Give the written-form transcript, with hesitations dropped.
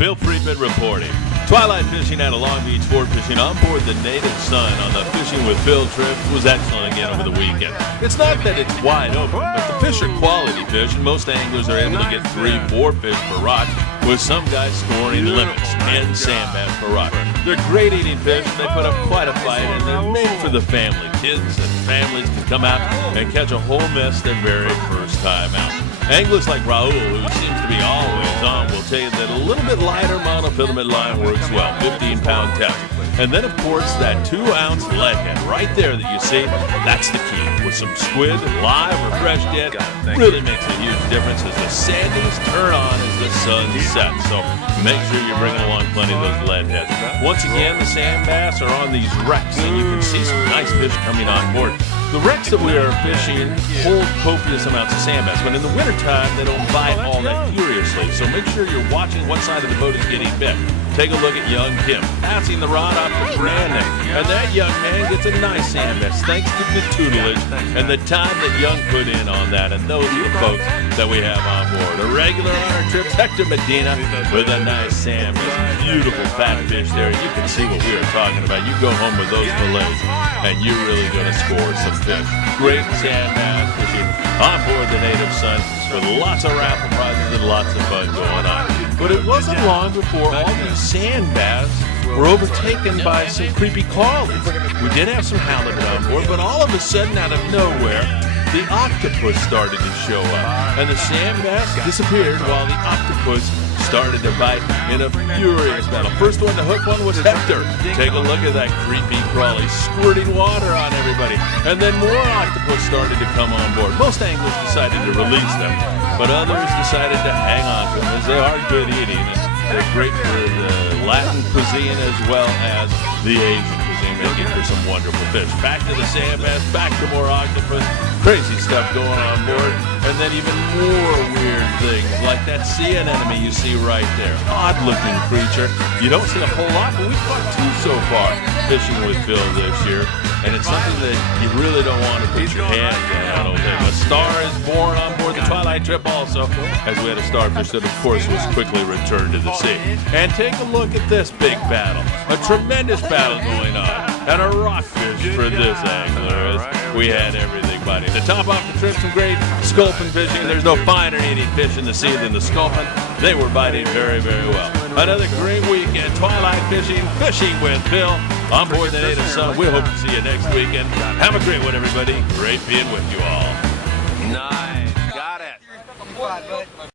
Phil Friedman reporting. Twilight fishing out of Long Beach Sport Fishing on board the Native Sun on the Fishing with Phil trip was excellent again over the weekend. It's not that it's wide open, but the fish are quality fish, and most anglers are able to get 3-4 fish per rod, with some guys scoring limits, 10 sand bass per rod. They're great eating fish, and they put up quite a fight, and they're made for the family. Kids and families can come out and catch a whole mess their very first time out. Anglers like Raul, who seems to be always on, will tell you that a little bit lighter monofilament line works well, 15-pound test. And then, of course, that 2-ounce lead head right there that you see, that's the key. With some squid, live or fresh dead, really makes a huge difference as the sandies turn on as the sun sets. So make sure you're bringing along plenty of those lead heads. Once again, the sand bass are on these wrecks, and you can see some nice fish coming on board. The wrecks that we are fishing hold copious amounts of sand bass, but in the wintertime, they don't bite all that furiously. So make sure you're watching what side of the boat is getting bit. Take a look at young Kim, passing the rod off to Brandon. And that young man gets a nice sand bass thanks to the tutelage and the time that Young put in on that. And those are the folks that we have on board. A regular on our trips, Hector Medina with a nice sand bass. Beautiful fat fish there. You can see what we are talking about. You go home with those fillets, and you're really going to score some fish. Great sand bass fishing on board the Native Sun with lots of raffle prizes and lots of fun going on. But it wasn't long before all these sand bass were overtaken by some creepy crawlies. We did have some halibut on board, but all of a sudden, out of nowhere, the octopus started to show up. And the sand bass disappeared while the octopus started to bite in a furious battle. First one to hook one was Hector. Take a look at that creepy crawly squirting water on everybody. And then more octopus started to come on board. Most anglers decided to release them, but others decided to hang on to them as they are good eating. And they're great for the Latin cuisine as well as the Asian cuisine, making for some wonderful fish. Back to the sand bass, back to more octopus. Crazy stuff going on board. And then even more weird things like that sea anemone you see right there. Odd-looking creature. You don't see a whole lot, but we've caught 2 so far fishing with Phil this year. And it's something that you really don't want to put your hand in, I don't think. A star is born on board the Twilight trip also, as we had a starfish that, of course, was quickly returned to the sea. And take a look at this big battle. A tremendous battle going on. And a rockfish for this angler, as we had everything biting. To top off the trip, some great sculpin fishing. There's no finer eating fish in the sea than the sculpin. They were biting very, very well. Another great weekend, Twilight fishing, fishing with Phil on board the Native Sun. We hope to see you next weekend. Have a great one, everybody. Great being with you all. Nice. Got it.